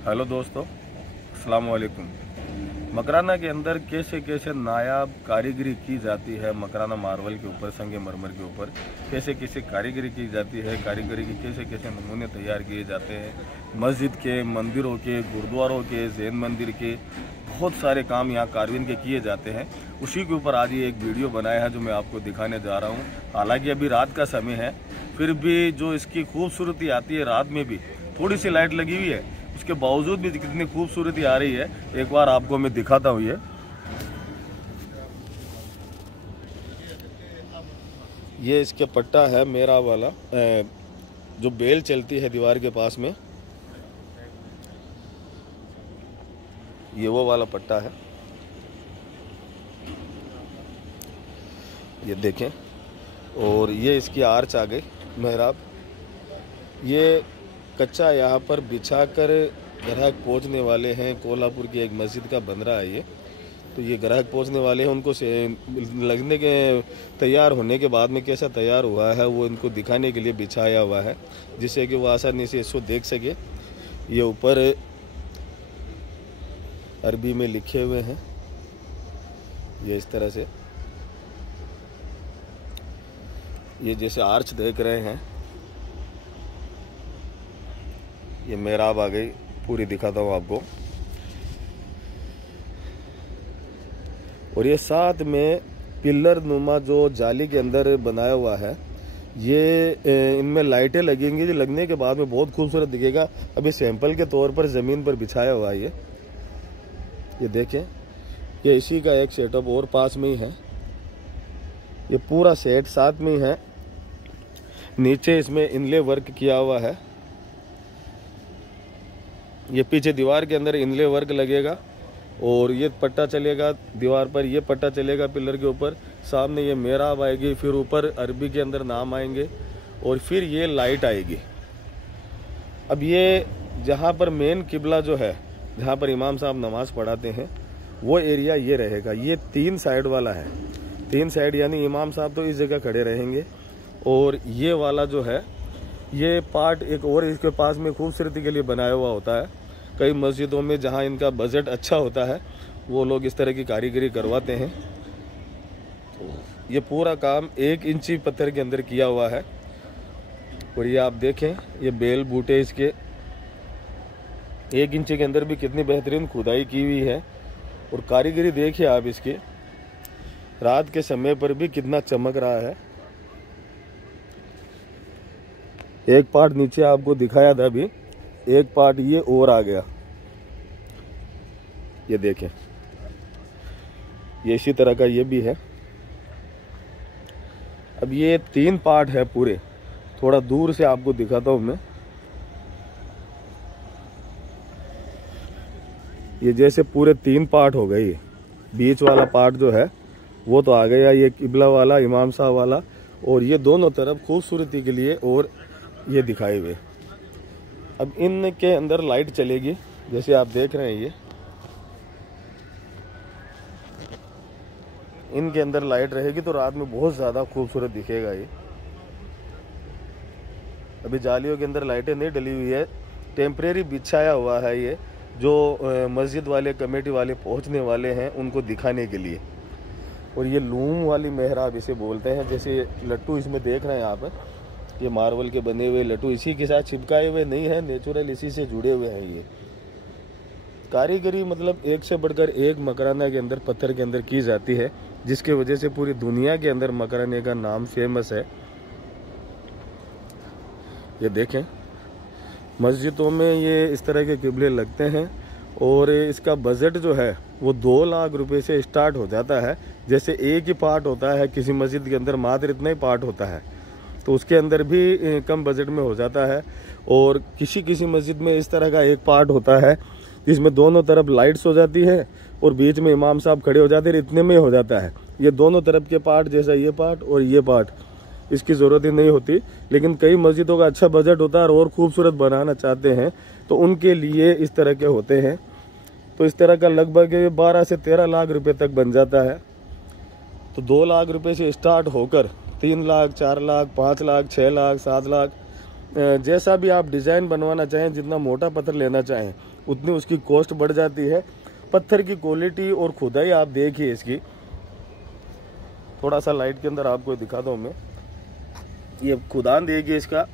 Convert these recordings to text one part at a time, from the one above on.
Hello दोस्तों, अस्सलाम वालेकुम। मकराना के अंदर कैसे कैसे नायाब कारीगरी की जाती है, मकराना मार्बल के ऊपर, संगमरमर के ऊपर कैसे कैसे कारीगरी की जाती है, कारीगरी के कैसे कैसे नमूने तैयार किए जाते हैं, मस्जिद के, मंदिरों के, गुरुद्वारों के, जैन मंदिर के, बहुत सारे काम यहाँ कारवीन के किए जाते हैं। उसी के ऊपर आज ये एक वीडियो बनाया है जो मैं आपको दिखाने जा रहा हूँ। हालांकि अभी रात का समय है, फिर भी जो इसकी खूबसूरती आती है, रात में भी थोड़ी सी लाइट लगी हुई है, उसके बावजूद भी कितनी खूबसूरती आ रही है, एक बार आपको मैं दिखाता हूँ। ये इसके पट्टा है मेरा वाला, जो बेल चलती है दीवार के पास में, ये वो वाला पट्टा है, ये देखें। और ये इसकी आर्च आ गई मेहराब। ये कच्चा यहाँ पर बिछाकर ग्राहक पहुँचने वाले हैं। कोल्हापुर की एक मस्जिद का बन रहा है ये, तो ये ग्राहक पहुँचने वाले हैं, उनको से लगने के तैयार होने के बाद में कैसा तैयार हुआ है वो इनको दिखाने के लिए बिछाया हुआ है, जिससे कि वो आसानी से इसको देख सके। ये ऊपर अरबी में लिखे हुए हैं, ये इस तरह से, ये जैसे आर्च देख रहे हैं। ये मेहराब आ गई, पूरी दिखाता हूँ आपको। और ये साथ में पिलर नुमा जो जाली के अंदर बनाया हुआ है, ये इनमें लाइटें लगेंगी, जो लगने के बाद में बहुत खूबसूरत दिखेगा। अभी सैंपल के तौर पर ज़मीन पर बिछाया हुआ है ये देखें। ये इसी का एक सेटअप और पास में ही है, ये पूरा सेट साथ में ही है। नीचे इसमें इनले वर्क किया हुआ है, ये पीछे दीवार के अंदर इनले वर्क लगेगा और ये पट्टा चलेगा दीवार पर, ये पट्टा चलेगा पिलर के ऊपर। सामने ये मेहराब आएगी, फिर ऊपर अरबी के अंदर नाम आएंगे और फिर ये लाइट आएगी। अब ये जहाँ पर मेन किबला जो है, जहाँ पर इमाम साहब नमाज पढ़ाते हैं, वो एरिया ये रहेगा। ये 3 साइड वाला है, 3 साइड, यानी इमाम साहब तो इस जगह खड़े रहेंगे। और ये वाला जो है, ये पार्ट एक और इसके पास में खूबसूरती के लिए बनाया हुआ होता है। कई मस्जिदों में जहाँ इनका बजट अच्छा होता है, वो लोग इस तरह की कारीगरी करवाते हैं। ये पूरा काम 1 इंची पत्थर के अंदर किया हुआ है। और ये आप देखें, ये बेल बूटे इसके 1 इंची के अंदर भी कितनी बेहतरीन खुदाई की हुई है। और कारीगरी देखिए आप इसकी, रात के समय पर भी कितना चमक रहा है। एक पार्ट नीचे आपको दिखाया था अभी, एक पार्ट ये और आ गया, ये देखें। ये इसी तरह का ये भी है। अब ये 3 पार्ट है पूरे, थोड़ा दूर से आपको दिखाता हूं मैं। ये जैसे पूरे 3 पार्ट हो गए। बीच वाला पार्ट जो है वो तो आ गया, ये किबला वाला, इमाम साहब वाला, और ये दोनों तरफ खूबसूरती के लिए और ये दिखाए हुए। अब इनके अंदर लाइट चलेगी, जैसे आप देख रहे हैं, ये इनके अंदर लाइट रहेगी तो रात में बहुत ज़्यादा खूबसूरत दिखेगा ये। अभी जालियों के अंदर लाइटें नहीं डली हुई है, टेम्परेरी बिछाया हुआ है ये, जो मस्जिद वाले, कमेटी वाले पहुंचने वाले हैं उनको दिखाने के लिए। और ये लूम वाली मेहराब इसे बोलते हैं। जैसे लट्टू इसमें देख रहे हैं आप, ये मार्बल के बने हुए लट्टू इसी के साथ चिपकाए हुए नहीं है, नेचुरल इसी से जुड़े हुए हैं। ये कारीगरी मतलब एक से बढ़कर एक मकराना के अंदर, पत्थर के अंदर की जाती है, जिसके वजह से पूरी दुनिया के अंदर मकराने का नाम फेमस है। ये देखें, मस्जिदों में ये इस तरह के किबले लगते हैं। और इसका बजट जो है वो 2 लाख रुपए से स्टार्ट हो जाता है। जैसे एक ही पार्ट होता है किसी मस्जिद के अंदर, मात्र इतना ही पार्ट होता है, तो उसके अंदर भी कम बजट में हो जाता है। और किसी किसी मस्जिद में इस तरह का एक पार्ट होता है जिसमें दोनों तरफ लाइट्स हो जाती है और बीच में इमाम साहब खड़े हो जाते हैं, इतने में हो जाता है। ये दोनों तरफ के पार्ट, जैसा ये पार्ट और ये पार्ट, इसकी ज़रूरत ही नहीं होती। लेकिन कई मस्जिदों का अच्छा बजट होता है और खूबसूरत बनाना चाहते हैं, तो उनके लिए इस तरह के होते हैं। तो इस तरह का लगभग 12 से 13 लाख रुपए तक बन जाता है। तो 2 लाख रुपए से स्टार्ट होकर 3 लाख, 4 लाख, 5 लाख, 6 लाख, 7 लाख, जैसा भी आप डिज़ाइन बनवाना चाहें, जितना मोटा पत्थर लेना चाहें उतनी उसकी कॉस्ट बढ़ जाती है। पत्थर की क्वालिटी और खुदाई आप देखिए इसकी, थोड़ा सा लाइट के अंदर आपको दिखा दूँ मैं। ये खुदान देखिए, इसका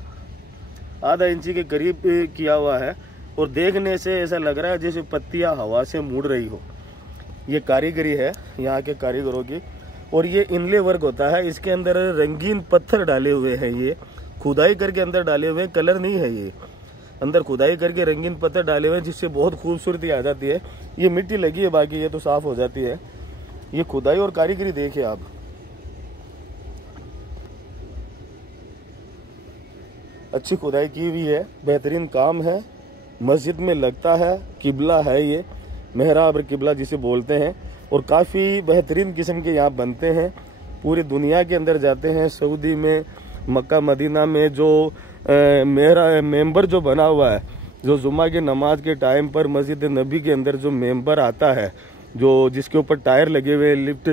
आधा इंची के करीब किया हुआ है और देखने से ऐसा लग रहा है जैसे पत्तियां हवा से मुड़ रही हो। ये कारीगरी है यहाँ के कारीगरों की। और ये इनले वर्क होता है, इसके अंदर रंगीन पत्थर डाले हुए हैं, ये खुदाई करके अंदर डाले हुए हैं, कलर नहीं है ये, अंदर खुदाई करके रंगीन पत्थर डाले हुए हैं जिससे बहुत खूबसूरती आ जाती है। ये मिट्टी लगी है, बाकी ये तो साफ हो जाती है। ये खुदाई और कारीगरी देखिए आप, अच्छी खुदाई की हुई है, बेहतरीन काम है। मस्जिद में लगता है, किबला है ये, मेहराब किबला जिसे बोलते हैं। और काफ़ी बेहतरीन किस्म के यहाँ बनते हैं, पूरी दुनिया के अंदर जाते हैं। सऊदी में, मक्का मदीना में जो मेंबर जो बना हुआ है, जो जुम्मा की नमाज के टाइम पर मस्जिद नबी के अंदर जो मेंबर आता है, जो जिसके ऊपर टायर लगे हुए, लिफ्ट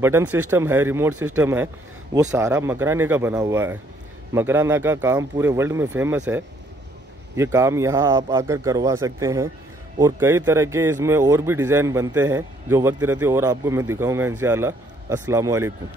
बटन सिस्टम है, रिमोट सिस्टम है, वो सारा मकराने का बना हुआ है। मकराना का काम पूरे वर्ल्ड में फेमस है। ये काम यहाँ आप आकर करवा सकते हैं। और कई तरह के इसमें और भी डिज़ाइन बनते हैं, जो वक्त रहते और आपको मैं दिखाऊंगा इंशाअल्लाह। अस्सलाम वालेकुम।